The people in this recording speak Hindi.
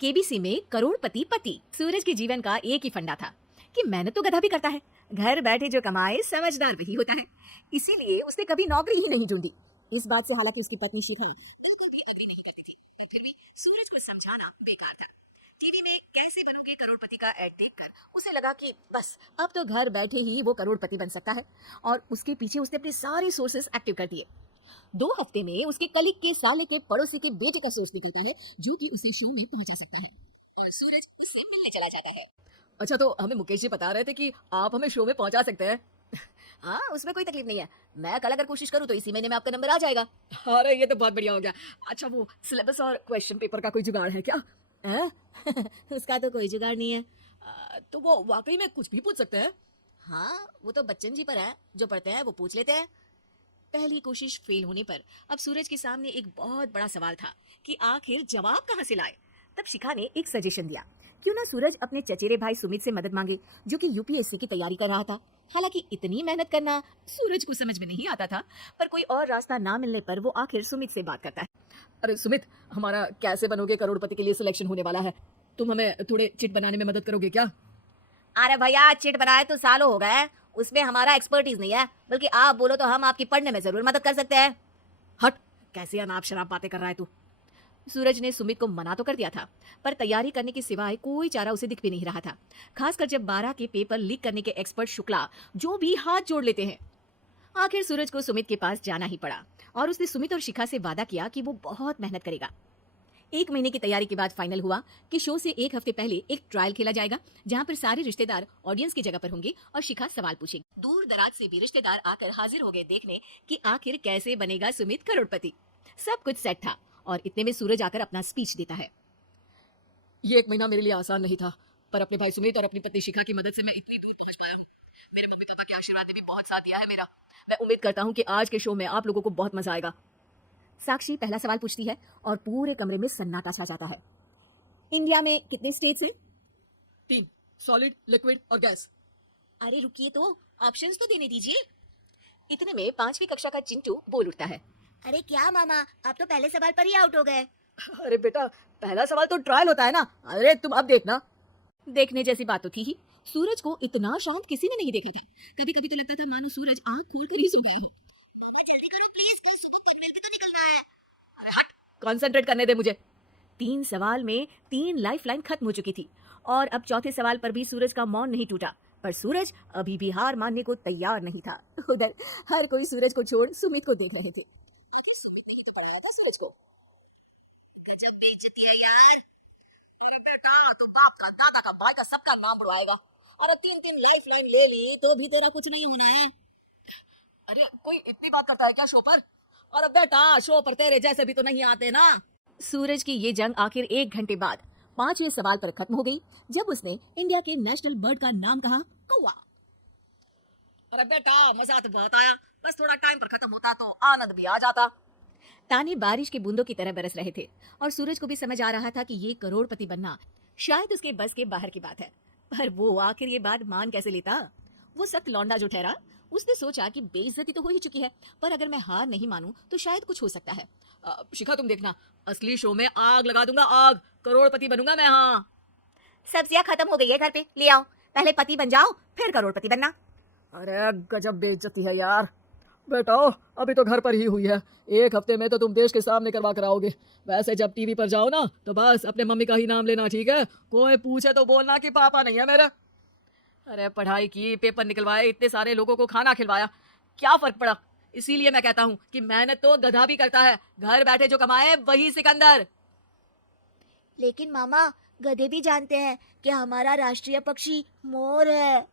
केबीसी में करोड़पति पति। सूरज के जीवन का एक ही फंडा था कि मेहनत तो गधा भी करता है, घर बैठे जो कमाए समझदार वही होता है। इसीलिए उसने कभी नौकरी ही नहीं ढूंढी। इस बात से हालांकि उसकी पत्नी शिखा बिल्कुल भी अग्री नहीं करती थी, पर फिर भी सूरज को समझाना बेकार था। टीवी में कैसे बनोगे करोड़पति का ऐड देखकर उसे लगा कि बस अब तो घर बैठे ही वो करोड़पति बन सकता है, और उसके पीछे उसने अपने सारे सोर्सेस एक्टिव कर दिए। 2 हफ्ते में उसके कलीग के साले के पड़ोसी के बेटे का सोर्स निकलता है जो कि उसे शो में पहुंचा सकता है, और सूरज उससे मिलने चला जाता है। अच्छा, तो हमें मुकेश जी बता रहे थे कि आप हमें शो में पहुंचा सकते हैं। हाँ, उसमें कोई तकलीफ नहीं है। मैं कल अगर कोशिश करूँ तो इसी महीने में आपका नंबर आ जाएगा। अरे ये तो बहुत बढ़िया हो गया। अच्छा, वो सिलेबस और क्वेश्चन पेपर का कोई जुगाड़ है क्या? उसका तो कोई जुगाड़ नहीं है। तो वो वाकई में कुछ भी पूछ सकते हैं? हाँ, वो तो बच्चन जी पर है, जो पढ़ते हैं वो पूछ लेते हैं। पहली कोशिश फेल होने पर अब सूरज के सामने एक बहुत बड़ा सवाल था कि आखिर जवाब कहाँ से लाए। तब शिखा ने एक सजेशन दिया, क्यों ना सूरज अपने चचेरे भाई सुमित से मदद मांगे, जो कि यूपीएससी की तैयारी कर रहा था। हालांकि इतनी मेहनत करना सूरज को समझ में नहीं आता था, पर कोई और रास्ता ना मिलने पर वो आखिर सुमित से बात करता है। अरे सुमित, हमारा कैसे बनोगे करोड़पति के लिए सिलेक्शन होने वाला है। तुम हमें थोड़े चिट बनाने में मदद करोगे क्या? अरे भैया, चिट बनाए तो सालों हो गए, उसमें हमारा एक्सपर्टीज नहीं है, बल्कि आप बोलो तो हम आपकी पढ़ने में जरूर मदद कर सकते हैं। हट, कैसे अनाप शराब बातें कर रहा है तू। सूरज ने सुमित को मना तो कर दिया था, पर तैयारी करने के सिवाय कोई चारा उसे दिख भी नहीं रहा था, खासकर जब 12 के पेपर लीक करने के एक्सपर्ट शुक्ला जो भी हाथ जोड़ लेते हैं। आखिर सूरज को सुमित के पास जाना ही पड़ा, और उसने सुमित और शिखा से वादा किया कि वो बहुत मेहनत करेगा। 1 महीने की तैयारी के बाद फाइनल हुआ कि शो से 1 हफ्ते पहले एक ट्रायल खेला जाएगा, जहां पर सारे रिश्तेदार ऑडियंस की जगह पर होंगे और शिखा सवाल पूछेगी। दूर दराज से भी रिश्तेदार आकर हाजिर हो गए देखने कि आखिर कैसे बनेगा सुमित करोड़पति। सब कुछ सेट था, और इतने में सूरज आकर अपना स्पीच देता है। ये 1 महीना मेरे लिए आसान नहीं था, पर अपने भाई सुमित और अपनी पत्नी शिखा की मदद से मैं इतनी दूर पहुंच पाया हूँ। मेरे मम्मी पापा के आशीर्वाद ने भी बहुत साथ दिया है मेरा। मैं उम्मीद करता हूँ कि आज के शो में आप लोगों को बहुत मजा आएगा। साक्षी पहला सवाल पूछती है और पूरे कमरे में सन्नाटा छा जाता है। इंडिया में कितने स्टेट्स हैं? 3, सॉलिड, लिक्विड और गैस। अरे रुकिए, तो ऑप्शंस तो देने दीजिए। इतने में 5वीं कक्षा का चिंटू बोल उठता है, अरे क्या मामा, आप तो पहले सवाल पर ही आउट हो गए। अरे बेटा, पहला सवाल तो ट्रायल होता है ना। अरे तुम अब देखना। देखने जैसी बात तो थी ही। सूरज को इतना शांत किसी ने नहीं देखा था। कभी कभी तो लगता था मानो सूरज आंख खोलकर ही सो गया हो। कंसंट्रेट करने दे मुझे। 3 सवाल में 3 लाइफलाइन खत्म हो चुकी थी, और अब चौथे सवाल पर भी सूरज का मौन नहीं टूटा, पर सूरज अभी भी हार मानने को तैयार नहीं था। उधर हर कोई सूरज को छोड़ सुमित को देख रहे थे। सूरज को गजब बेइज्जती है यार। तेरे बेटा तो बाप का, दादा का, भाई का, सबका नाम बुलवाएगा। अरे 3 लाइफलाइन ले ली तो भी तेरा कुछ नहीं होना है। अरे कोई इतनी बात करता है क्या शो पर? अरे बेटा, शो पर तेरे जैसे भी तो नहीं आते ना। सूरज की ये जंग आखिर 1 घंटे बाद 5वें सवाल पर खत्म हो गई, जब उसने इंडिया के नेशनल बर्ड का नाम कहा, कौवा। अरे बेटा, मजा तो बहुत आया, बस थोड़ा टाइम पर खत्म होता तो आनंद भी आ जाता। ताने बारिश के बूंदों की तरह बरस रहे थे, और सूरज को भी समझ आ रहा था कि ये करोड़पति बनना शायद उसके बस के बाहर की बात है। पर वो आखिर ये बात मान कैसे लेता? वो सख्त लौंडा जो ठहरा, उसने सोचा कि बेइज्जती तो हो ही चुकी है, पर अगर मैं हार नहीं मानूं तो शायद कुछ हो सकता है। शिखा, तुम देखना, असली शो में आग लगा दूंगा, आग। करोड़पति बनूंगा मैं। हाँ, सब्जियां खत्म हो गई है घर पे, ले आओ। पहले पति बन जाओ, फिर करोड़पति बनना। अरे गजब बेइज्जती है यार। बेटा, अभी तो घर पर ही हुई है, 1 हफ्ते में तो तुम देश के सामने करवा कर आओगे। वैसे जब टीवी पर जाओ ना, तो बस अपने मम्मी का ही नाम लेना, ठीक है? कोई पूछे तो बोलना कि पापा नहीं है मेरा। अरे पढ़ाई की, पेपर निकलवाए, इतने सारे लोगों को खाना खिलवाया, क्या फर्क पड़ा? इसीलिए मैं कहता हूँ कि मेहनत तो गधा भी करता है, घर बैठे जो कमाए वही सिकंदर। लेकिन मामा, गधे भी जानते हैं कि हमारा राष्ट्रीय पक्षी मोर है।